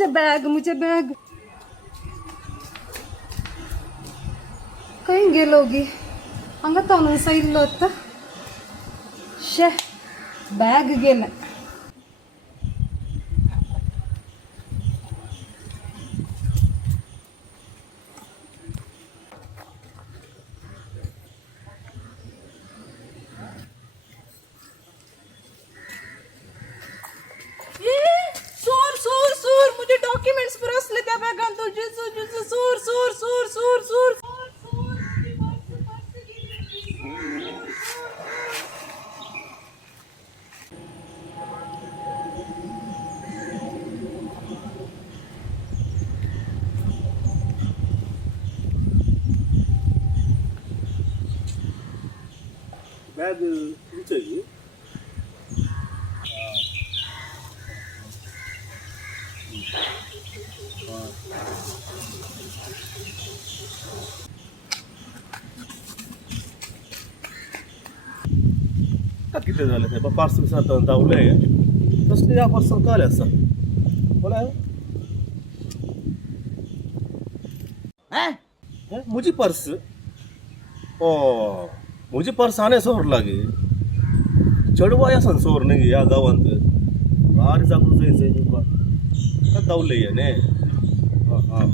मुझे बैग कहीं गेलोगी हंगत ಅವನು ಇಲ್ಲೋ ಅತ್ತ ಶೇ ಬ್ಯಾಗ್ गेला मुझे डॉक्युमेंट्स परसले त्या बॅगान तुझे सूर सूर सूर सूर सूर बॅग तुमचं आहे? का किती झालं ते पार्सल सात दावलंय कसले या पार्सल काय असं बोला मुझी पर्स ओ मुझी पर्स आणे सोर लागे चढवा या सोर नाही या गावांत भारी जागून जायचंय का दावलंय ने हा हा